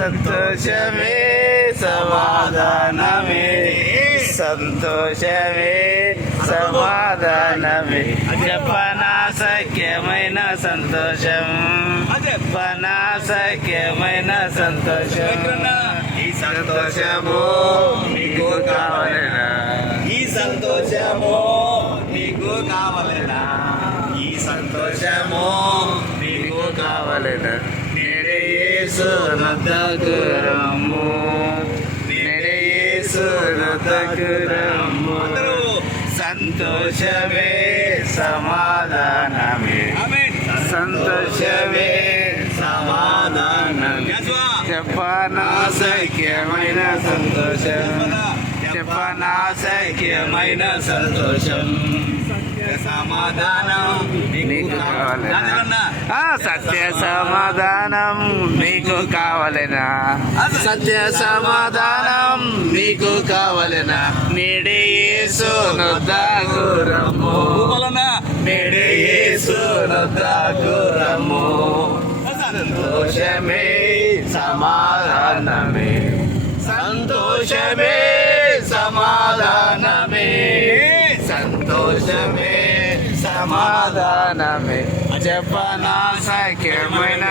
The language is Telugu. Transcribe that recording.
సంతోషమే సమాధానమే సంతోషమే సమాధానమే చెప్పనా సఖ్యమైన సంతోషం చెప్పనా సఖ్యమైన సంతోషం ఈ సంతోషము నీకు కావాలనా ఈ సంతోషము నీకు కావాలనా ఈ సంతోషము నీకు కావాలనా నేడే యేసు నద్దకు రమ్ము నేడే యేసు నద్దకు రమ్ము సంతోషమే సమాధానమే సంతోషమే సమాధానమే చెప్పనా సఖ్యమైన సంతోషం చెప్పనా సఖ్యమైన సంతోషం సమాధానం నీకు కావాలనా సత్య సమాధానం నీకు కావాలనా సత్య సమాధానం నీకు కావాలనా నేడే యేసు నొద్దకు రమ్ము నేడే యేసు నొద్దకు రమ్ము సంతోషమే సమాధానమే సంతోషమే సమాధానమే సంతోషమే సమాధానమే చెప్పనా సఖ్యమైన